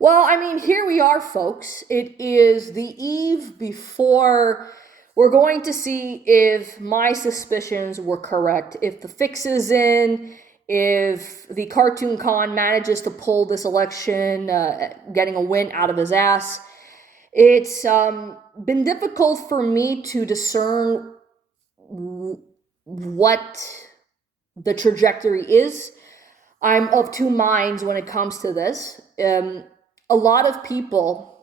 Well, I mean, here we are, folks. It is the eve before we're going to see if my suspicions were correct, if the fix is in, if the Cartoon Con manages to pull this election, getting a win out of his ass. It's been difficult for me to discern what the trajectory is. I'm of two minds when it comes to this. A lot of people,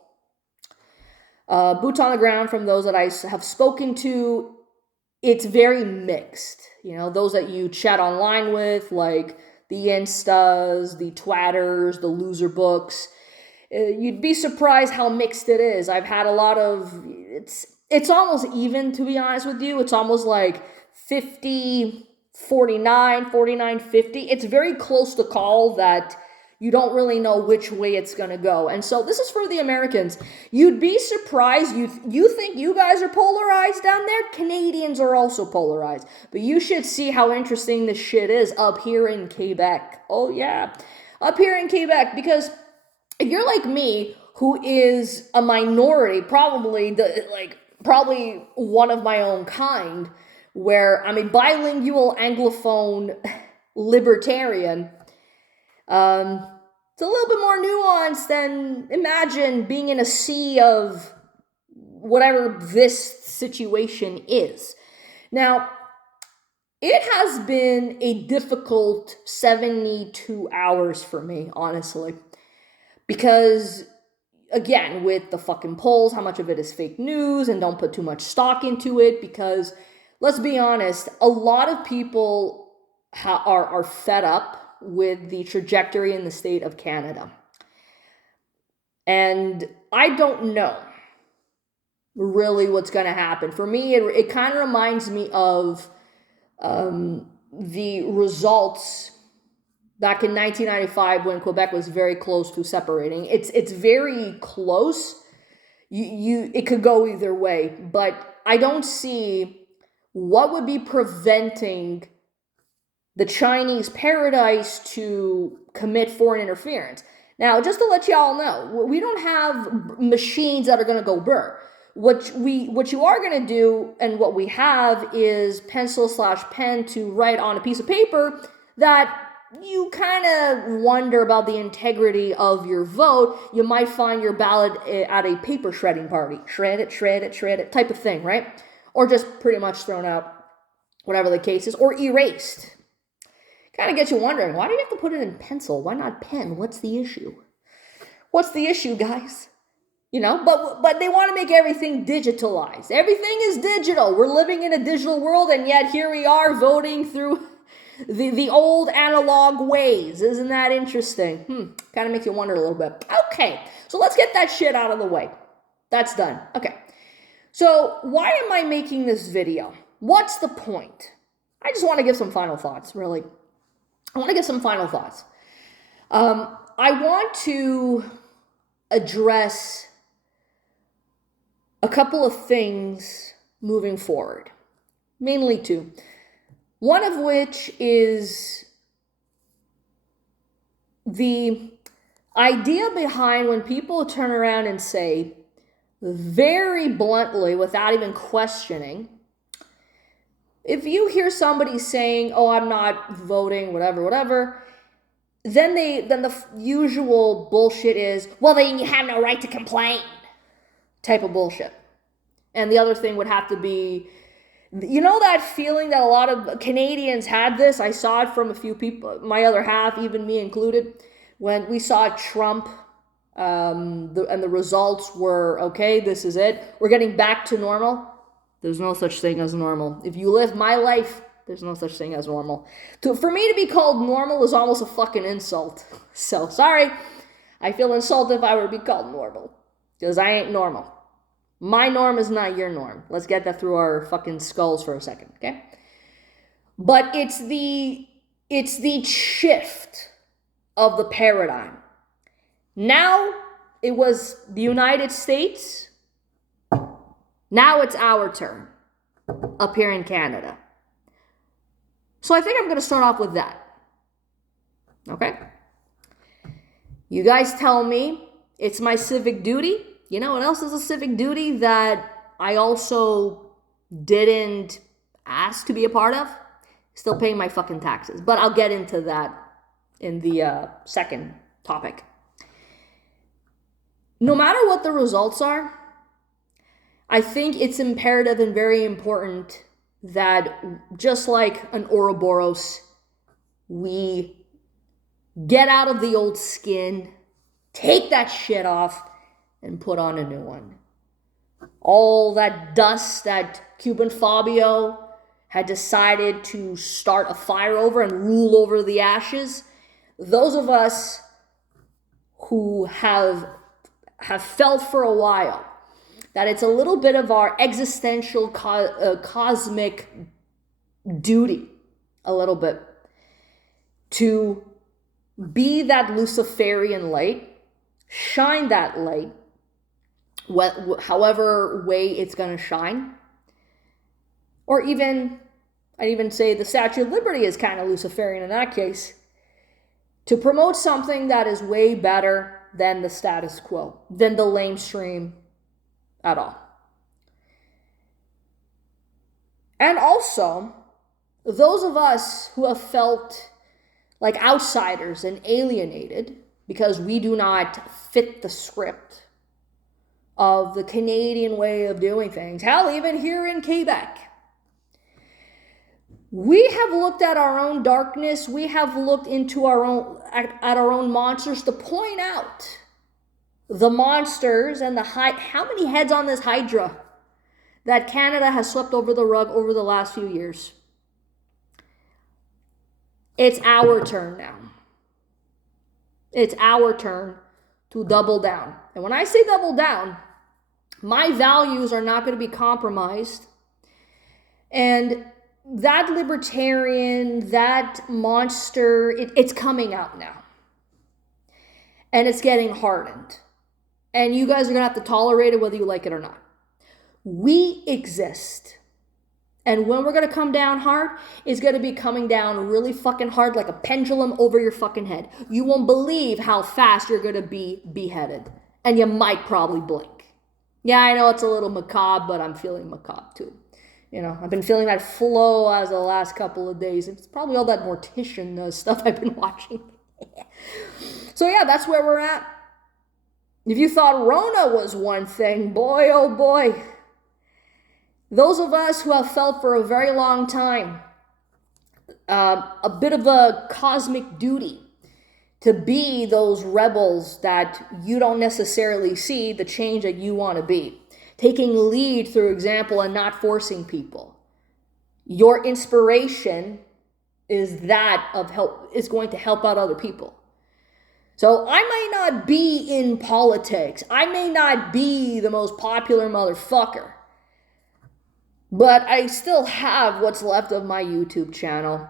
boots on the ground from those that I have spoken to, it's very mixed. You know, those that you chat online with, like the Instas, the Twatters, the loser books, you'd be surprised how mixed it is. I've had a lot of, it's almost even, to be honest with you. It's almost like 50, 49, 49, 50. It's very close to call that you don't really know which way it's going to go. And so this is for the Americans. You'd be surprised. You think you guys are polarized down there? Canadians are also polarized. But you should see how interesting this shit is up here in Quebec. Oh, yeah. Up here in Quebec. Because if you're like me, who is a minority, probably one of my own kind, where I'm a bilingual Anglophone libertarian, it's a little bit more nuanced than imagine being in a sea of whatever this situation is. Now, it has been a difficult 72 hours for me, honestly. Because, again, with the fucking polls, how much of it is fake news, and don't put too much stock into it, because, let's be honest, a lot of people are fed up with the trajectory in the state of Canada. And I don't know really what's going to happen. For me, it kind of reminds me of the results back in 1995 when Quebec was very close to separating. It's very close. It could go either way, but I don't see what would be preventing the Chinese paradise to commit foreign interference. Now, just to let y'all know, we don't have machines that are going to go burr. What you are going to do, and what we have, is pencil/pen to write on a piece of paper that you kind of wonder about the integrity of your vote. You might find your ballot at a paper shredding party. Shred it type of thing, right? Or just pretty much thrown out, whatever the case is, or erased. Kind of gets you wondering, why do you have to put it in pencil? Why not pen? What's the issue? What's the issue, guys? You know, but they want to make everything digitalized. Everything is digital. We're living in a digital world, and yet here we are voting through the old analog ways. Isn't that interesting? Kind of makes you wonder a little bit. Okay, so let's get that shit out of the way. That's done. Okay. So why am I making this video? What's the point? I just want to give some final thoughts, really. I want to give some final thoughts. I want to address a couple of things moving forward. Mainly two. One of which is the idea behind when people turn around and say, very bluntly, without even questioning, if you hear somebody saying, oh, I'm not voting, whatever, then the usual bullshit is, well, then you have no right to complain, type of bullshit. And the other thing would have to be, you know, that feeling that a lot of Canadians had this? I saw it from a few people, my other half, even me included, when we saw Trump, and the results were, okay, this is it. We're getting back to normal. There's no such thing as normal. If you live my life, there's no such thing as normal. For me to be called normal is almost a fucking insult. So, sorry. I feel insulted if I were to be called normal. Because I ain't normal. My norm is not your norm. Let's get that through our fucking skulls for a second, okay? But it's the shift of the paradigm. Now, it was the United States. Now it's our turn up here in Canada. So I think I'm going to start off with that. Okay? You guys tell me It's my civic duty. You know what else is a civic duty that I also didn't ask to be a part of? Still paying my fucking taxes. But I'll get into that in the second topic. No matter what the results are, I think it's imperative and very important that just like an Ouroboros, we get out of the old skin, take that shit off, and put on a new one. All that dust that Cuban Fabio had decided to start a fire over and rule over the ashes, those of us who have felt for a while that it's a little bit of our existential cosmic duty, a little bit, to be that Luciferian light, shine that light, however way it's going to shine. Or even, I'd even say the Statue of Liberty is kind of Luciferian in that case, to promote something that is way better than the status quo, than the lamestream at all. And also, those of us who have felt like outsiders and alienated because we do not fit the script of the Canadian way of doing things, hell, even here in Quebec, we have looked at our own darkness, we have looked into our own monsters to point out the monsters and how many heads on this Hydra that Canada has swept over the rug over the last few years. It's our turn now. It's our turn to double down. And when I say double down, my values are not going to be compromised. And that libertarian, that monster, it's coming out now. And it's getting hardened. And you guys are going to have to tolerate it whether you like it or not. We exist. And when we're going to come down hard, it's going to be coming down really fucking hard like a pendulum over your fucking head. You won't believe how fast you're going to be beheaded. And you might probably blink. Yeah, I know it's a little macabre, but I'm feeling macabre too. You know, I've been feeling that flow as the last couple of days. It's probably all that mortician stuff I've been watching. So yeah, that's where we're at. If you thought Rona was one thing, boy, oh boy. Those of us who have felt for a very long time a bit of a cosmic duty to be those rebels that you don't necessarily see the change that you want to be. Taking lead through example and not forcing people. Your inspiration is that of help, is going to help out other people. So I may not be in politics. I may not be the most popular motherfucker. But I still have what's left of my YouTube channel.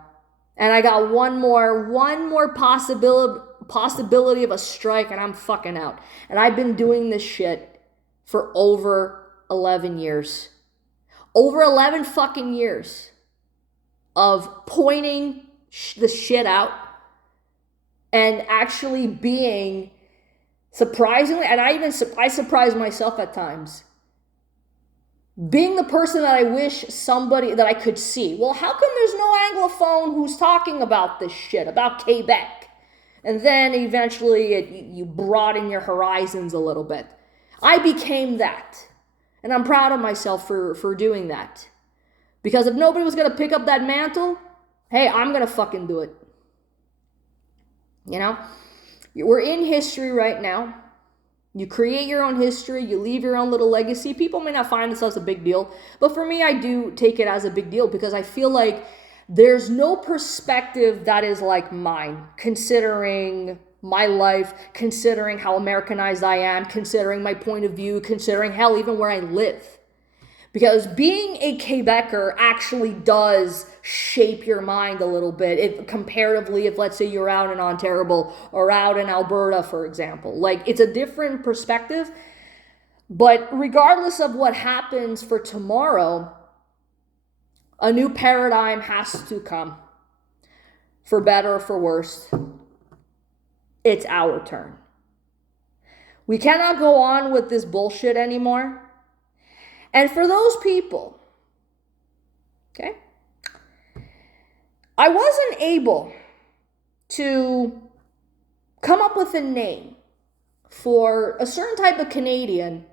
And I got one more possibility of a strike and I'm fucking out. And I've been doing this shit for over 11 years. Over 11 fucking years of pointing the shit out and actually being surprisingly, and I surprise myself at times, being the person that I wish somebody that I could see. Well, how come there's no Anglophone who's talking about this shit, about Quebec? And then eventually you broaden your horizons a little bit. I became that. And I'm proud of myself for doing that. Because if nobody was going to pick up that mantle, hey, I'm going to fucking do it. You know? We're in history right now. You create your own history, you leave your own little legacy. People may not find this as a big deal, but for me, I do take it as a big deal because I feel like there's no perspective that is like mine, considering my life, considering how Americanized I am, considering my point of view, considering hell, even where I live. Because being a Quebecer actually does shape your mind a little bit. Comparatively, if let's say you're out in Ontario or out in Alberta, for example. Like, it's a different perspective. But regardless of what happens for tomorrow, a new paradigm has to come. For better or for worse. It's our turn. We cannot go on with this bullshit anymore. And for those people, okay, I wasn't able to come up with a name for a certain type of Canadian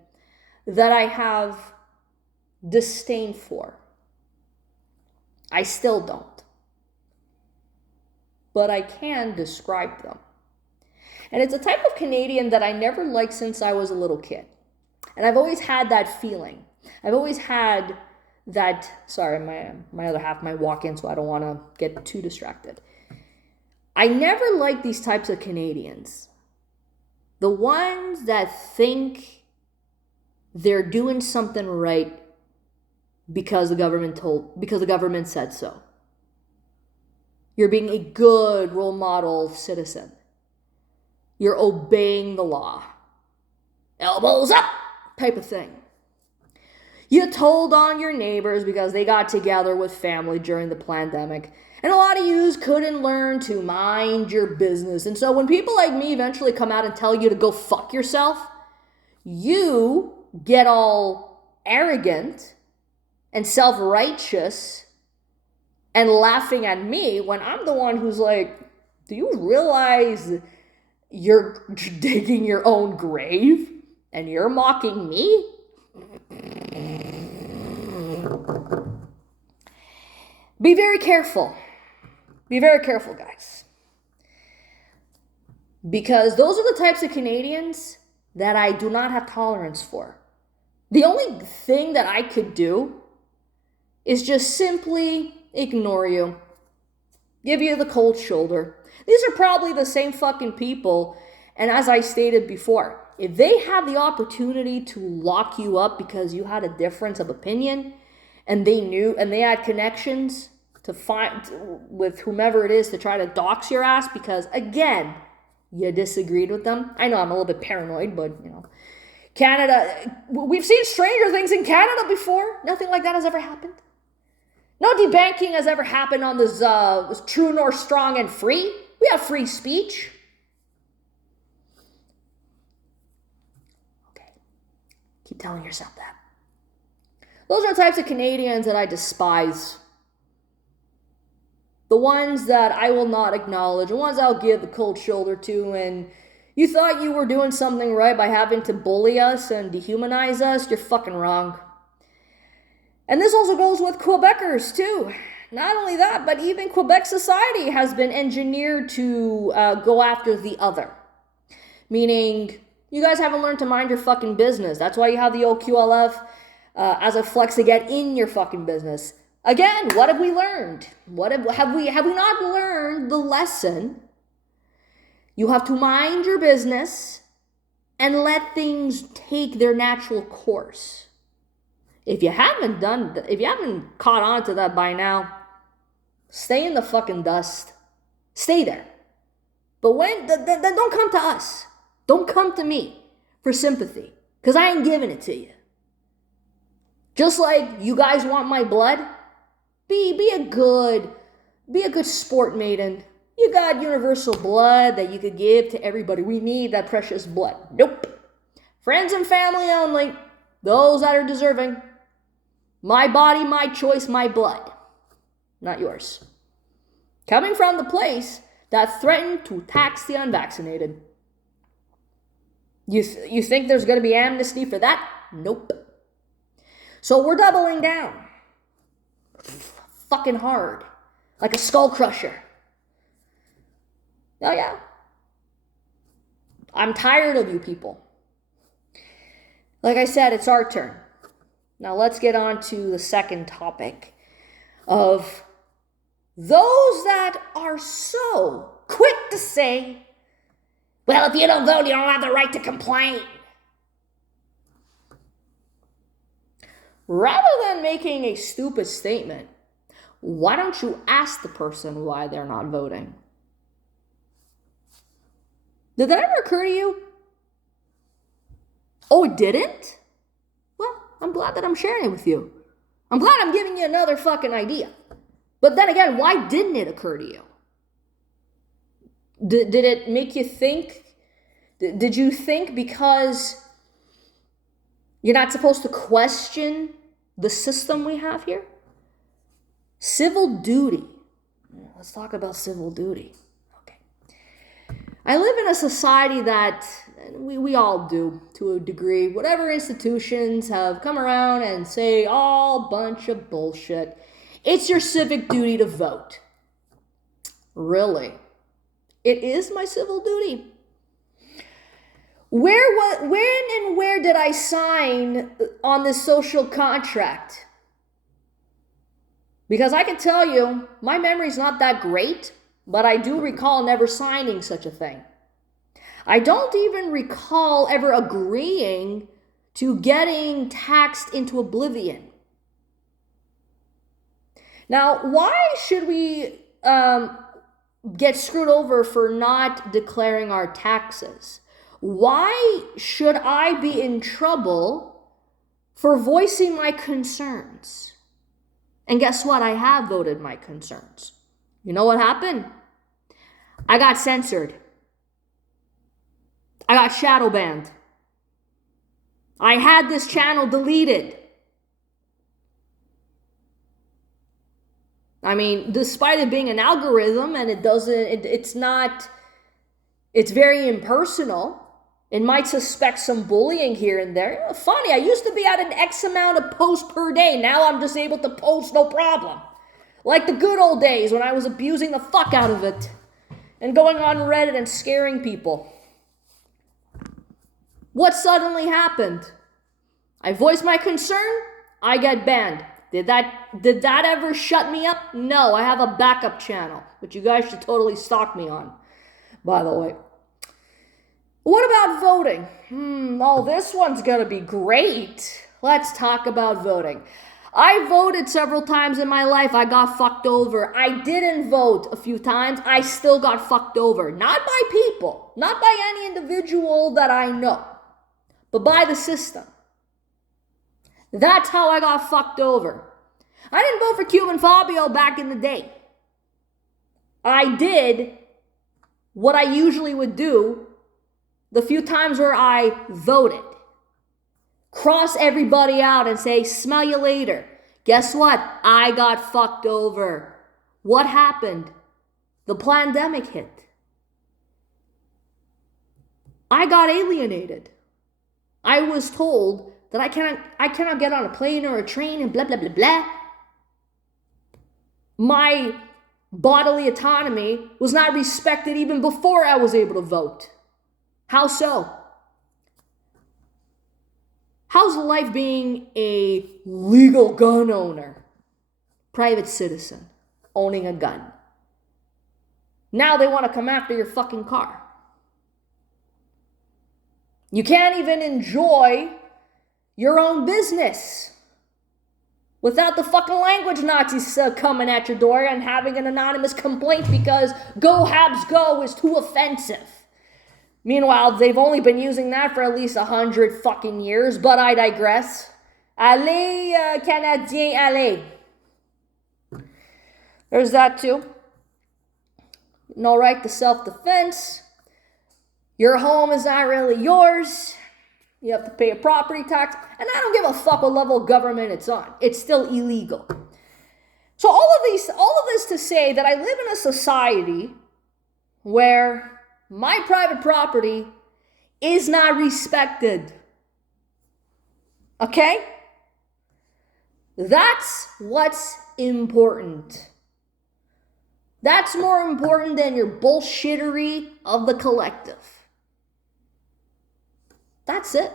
that I have disdain for. I still don't. But I can describe them. And it's a type of Canadian that I never liked since I was a little kid. And I've always had that feeling. I've always had that, sorry, my other half might walk in, so I don't want to get too distracted. I never liked these types of Canadians. The ones that think they're doing something right because the government said so. You're being a good role model citizen. You're obeying the law. Elbows up type of thing. You told on your neighbors because they got together with family during the pandemic. And a lot of yous couldn't learn to mind your business. And so when people like me eventually come out and tell you to go fuck yourself, you get all arrogant and self-righteous and laughing at me when I'm the one who's like, do you realize you're digging your own grave and you're mocking me? Be very careful. Be very careful, guys. Because those are the types of Canadians that I do not have tolerance for. The only thing that I could do is just simply ignore you. Give you the cold shoulder. These are probably the same fucking people. And as I stated before, if they had the opportunity to lock you up because you had a difference of opinion and they knew and they had connections to find with whomever it is to try to dox your ass because, again, you disagreed with them. I know I'm a little bit paranoid, but, you know, Canada, we've seen stranger things in Canada before. Nothing like that has ever happened. No debanking has ever happened on this True North Strong and Free. We have free speech. Okay. Keep telling yourself that. Those are the types of Canadians that I despise. The ones that I will not acknowledge, the ones I'll give the cold shoulder to, and you thought you were doing something right by having to bully us and dehumanize us, you're fucking wrong. And this also goes with Quebecers too. Not only that, but even Quebec society has been engineered to go after the other. Meaning, you guys haven't learned to mind your fucking business. That's why you have the OQLF as a flex to get in your fucking business. Again, what have we learned? Have we not learned the lesson? You have to mind your business and let things take their natural course. If you haven't caught on to that by now, stay in the fucking dust. Stay there. But then don't come to us. Don't come to me for sympathy, because I ain't giving it to you. Just like you guys want my blood, be a good sport maiden. You got universal blood that you could give to everybody. We need that precious blood. Nope. Friends and family only. Those that are deserving. My body, my choice, my blood. Not yours. Coming from the place that threatened to tax the unvaccinated. You think there's going to be amnesty for that? Nope. So we're doubling down. Fucking hard. Like a skull crusher. Oh yeah. I'm tired of you people. Like I said, it's our turn. Now let's get on to the second topic of those that are so quick to say, well, if you don't vote, you don't have the right to complain. Rather than making a stupid statement, why don't you ask the person why they're not voting? Did that ever occur to you? Oh, it didn't? Well, I'm glad that I'm sharing it with you. I'm glad I'm giving you another fucking idea. But then again, why didn't it occur to you? Did it make you think? Did you think because you're not supposed to question the system we have here? Civil duty. Let's talk about civil duty. Okay. I live in a society that we all do to a degree. Whatever institutions have come around and say all bunch of bullshit. It's your civic duty to vote. Really? It is my civil duty. When and where did I sign on this social contract? Because I can tell you, my memory's not that great, but I do recall never signing such a thing. I don't even recall ever agreeing to getting taxed into oblivion. Now, why should we get screwed over for not declaring our taxes? Why should I be in trouble for voicing my concerns? And guess what? I have voted my concerns. You know what happened? I got censored. I got shadow banned. I had this channel deleted. I mean, despite it being an algorithm and it's very impersonal. It might suspect some bullying here and there. Funny, I used to be at an X amount of posts per day. Now I'm just able to post no problem. Like the good old days when I was abusing the fuck out of it and going on Reddit and scaring people. What suddenly happened? I voiced my concern, I get banned. Did that ever shut me up? No, I have a backup channel, which you guys should totally stalk me on, by the way. What about voting? This one's gonna be great. Let's talk about voting. I voted several times in my life. I got fucked over. I didn't vote a few times. I still got fucked over. Not by people, not by any individual that I know, but by the system. That's how I got fucked over. I didn't vote for Cuban Fabio back in the day. I did what I usually would do the few times where I voted. Cross everybody out and say, smell you later. Guess what? I got fucked over. What happened? The pandemic hit. I got alienated. I was told that I cannot get on a plane or a train and blah, blah, blah, blah. My bodily autonomy was not respected even before I was able to vote. How so? How's life being a legal gun owner? Private citizen owning a gun. Now they want to come after your fucking car. You can't even enjoy your own business without the fucking language Nazis coming at your door and having an anonymous complaint because Go Habs Go is too offensive. Meanwhile, they've only been using that for at least 100 fucking years, but I digress. Allez, Canadiens, allez. There's that too. No right to self-defense. Your home is not really yours. You have to pay a property tax. And I don't give a fuck what level of government it's on. It's still illegal. So all of this to say that I live in a society where my private property is not respected. Okay? That's what's important. That's more important than your bullshittery of the collective. That's it.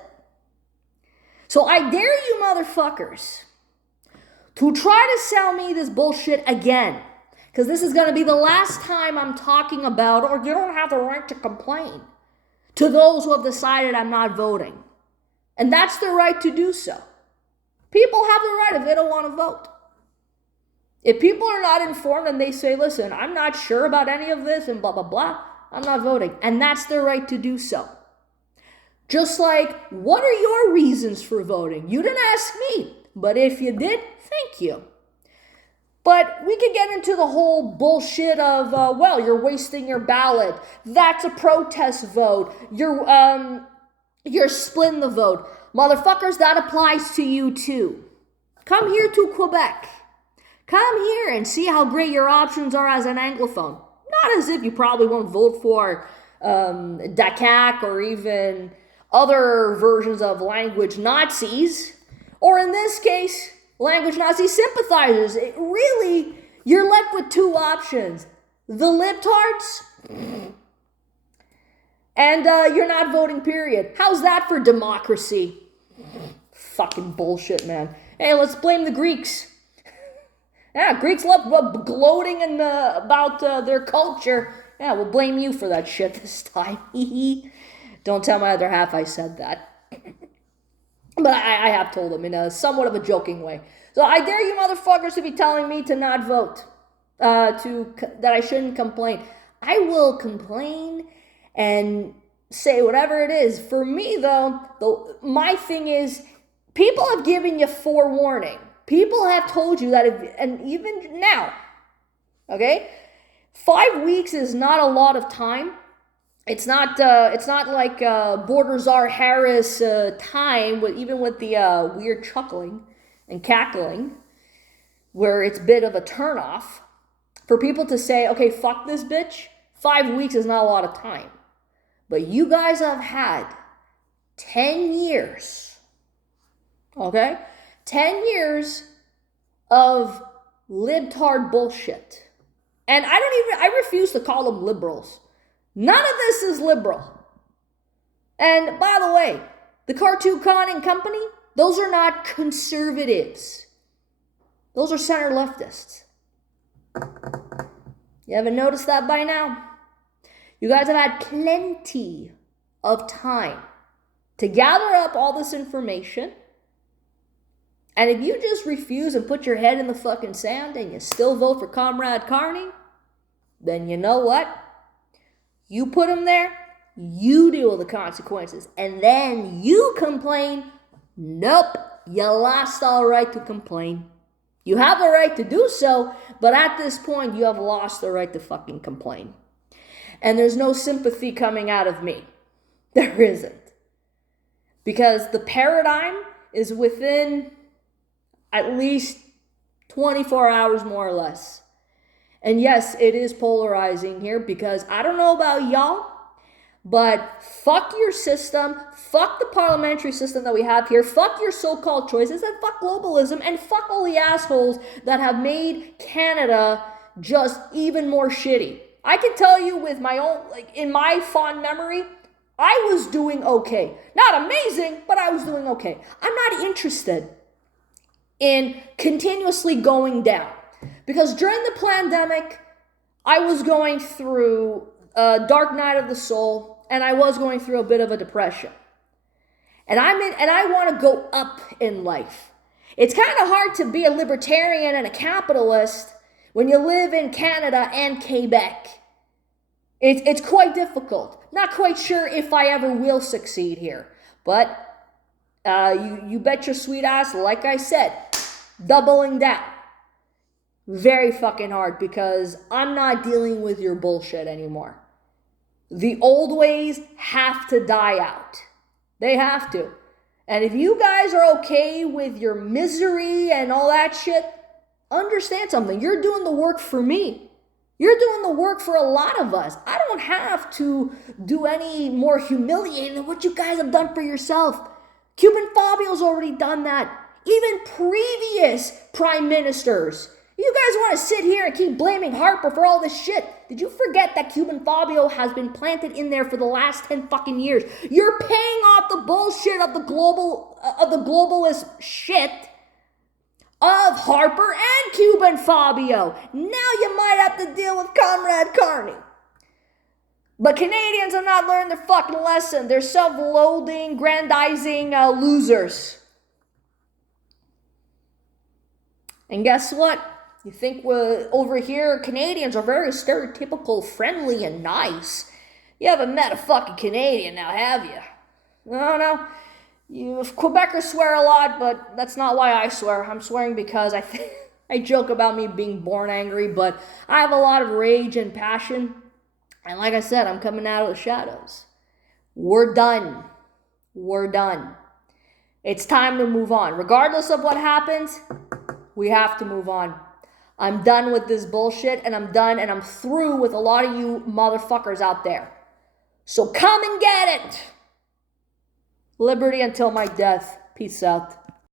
So I dare you motherfuckers to try to sell me this bullshit again. Because this is going to be the last time I'm talking about, or you don't have the right to complain, to those who have decided I'm not voting. And that's their right to do so. People have the right if they don't want to vote. If people are not informed and they say, listen, I'm not sure about any of this and blah, blah, blah, I'm not voting. And that's their right to do so. Just like, what are your reasons for voting? You didn't ask me, but if you did, thank you. But we could get into the whole bullshit of, well, you're wasting your ballot. That's a protest vote. You're splitting the vote. Motherfuckers, that applies to you too. Come here to Quebec. Come here and see how great your options are as an Anglophone. Not as if you probably won't vote for DACAC or even other versions of language Nazis. Or in this case, language Nazi sympathizers. Really, you're left with two options. The libtards and you're not voting, period. How's that for democracy? Fucking bullshit, man. Hey, let's blame the Greeks. Yeah, Greeks love gloating and about their culture. Yeah, we'll blame you for that shit this time. Don't tell my other half I said that. But I have told him in a somewhat of a joking way. So I dare you motherfuckers to be telling me to not vote, that I shouldn't complain. I will complain and say whatever it is. For me, though, my thing is, people have given you forewarning. People have told you that, and even now, okay, 5 weeks is not a lot of time. It's not like Border Czar Harris time, even with the weird chuckling and cackling, where it's a bit of a turnoff. For people to say, okay, fuck this bitch, 5 weeks is not a lot of time. But you guys have had 10 years, okay? 10 years of libtard bullshit. And I refuse to call them liberals. None of this is liberal. And by the way, the Cartoon Con and Company, those are not conservatives. Those are center leftists. You haven't noticed that by now? You guys have had plenty of time to gather up all this information. And if you just refuse and put your head in the fucking sand and you still vote for Comrade Carney, then you know what? You put him there, you deal with the consequences, and then you complain. Nope, you lost all right to complain. You have the right to do so, but at this point, you have lost the right to fucking complain. And there's no sympathy coming out of me. There isn't. Because the paradigm is within at least 24 hours, more or less. And yes, it is polarizing here because I don't know about y'all, but fuck your system, fuck the parliamentary system that we have here, fuck your so-called choices, and fuck globalism, and fuck all the assholes that have made Canada just even more shitty. I can tell you with my own, in my fond memory, I was doing okay. Not amazing, but I was doing okay. I'm not interested in continuously going down. Because during the pandemic, I was going through a dark night of the soul, and I was going through a bit of a depression. And I want to go up in life. It's kind of hard to be a libertarian and a capitalist when you live in Canada and Quebec. It's quite difficult. Not quite sure if I ever will succeed here. But you bet your sweet ass, like I said, doubling down. Very fucking hard because I'm not dealing with your bullshit anymore. The old ways have to die out. They have to. And if you guys are okay with your misery and all that shit, understand something. You're doing the work for me. You're doing the work for a lot of us. I don't have to do any more humiliating than what you guys have done for yourself. Cuban Fabio's already done that. Even previous prime ministers. You guys want to sit here and keep blaming Harper for all this shit. Did you forget that Cuban Fabio has been planted in there for the last 10 fucking years? You're paying off the bullshit of the globalist shit of Harper and Cuban Fabio. Now you might have to deal with Comrade Carney. But Canadians have not learned their fucking lesson. They're self-loathing, grandizing losers. And guess what? You think over here, Canadians are very stereotypical, friendly, and nice. You haven't met a fucking Canadian now, have you? No. You Quebecers swear a lot, but that's not why I swear. I'm swearing because I think I joke about me being born angry, but I have a lot of rage and passion. And like I said, I'm coming out of the shadows. We're done. We're done. It's time to move on. Regardless of what happens, we have to move on. I'm done with this bullshit, and I'm done, and I'm through with a lot of you motherfuckers out there. So come and get it. Liberty until my death. Peace out.